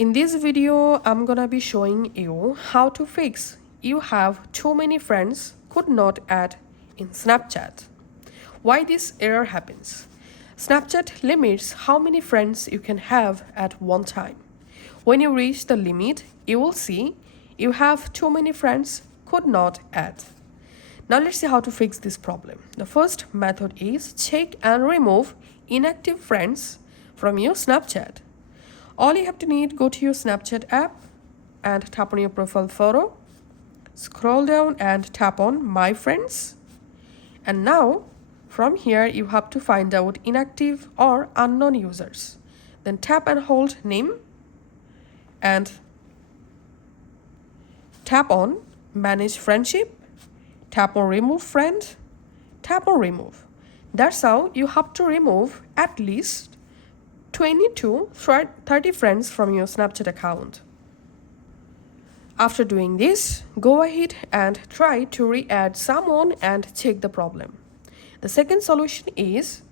In this video, I'm gonna be showing you how to fix you have too many friends could not add in Snapchat. Why this error happens? Snapchat limits how many friends you can have at one time. When you reach the limit, you will see you have too many friends could not add. Now let's see how to fix this problem. The first method is check and remove inactive friends from your Snapchat. All you have to need, go to your Snapchat app and tap on your profile photo. Scroll down and tap on My Friends. And now, from here, you have to find out inactive or unknown users. Then tap and hold Name and tap on Manage Friendship. Tap on Remove Friend. Tap on Remove. That's how you have to remove at least 20 to 30 friends from your Snapchat account. After doing this, go ahead and try to re-add someone and check the problem. The second solution is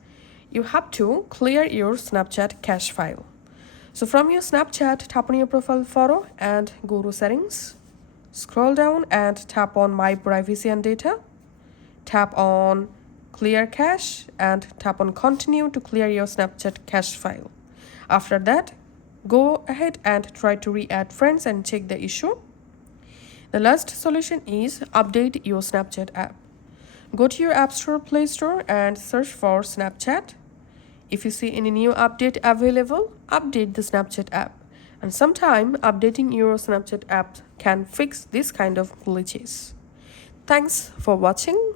you have to clear your Snapchat cache file. So from your Snapchat, tap on your profile photo and go to Settings. Scroll down and tap on My Privacy and Data. Tap on Clear Cache and tap on Continue to clear your Snapchat cache file. After that, go ahead and try to re-add friends and check the issue. The last solution is update your Snapchat app. Go to your App Store, Play Store and search for Snapchat. If you see any new update available, update the Snapchat app. And sometime updating your Snapchat app can fix this kind of glitches. Thanks for watching.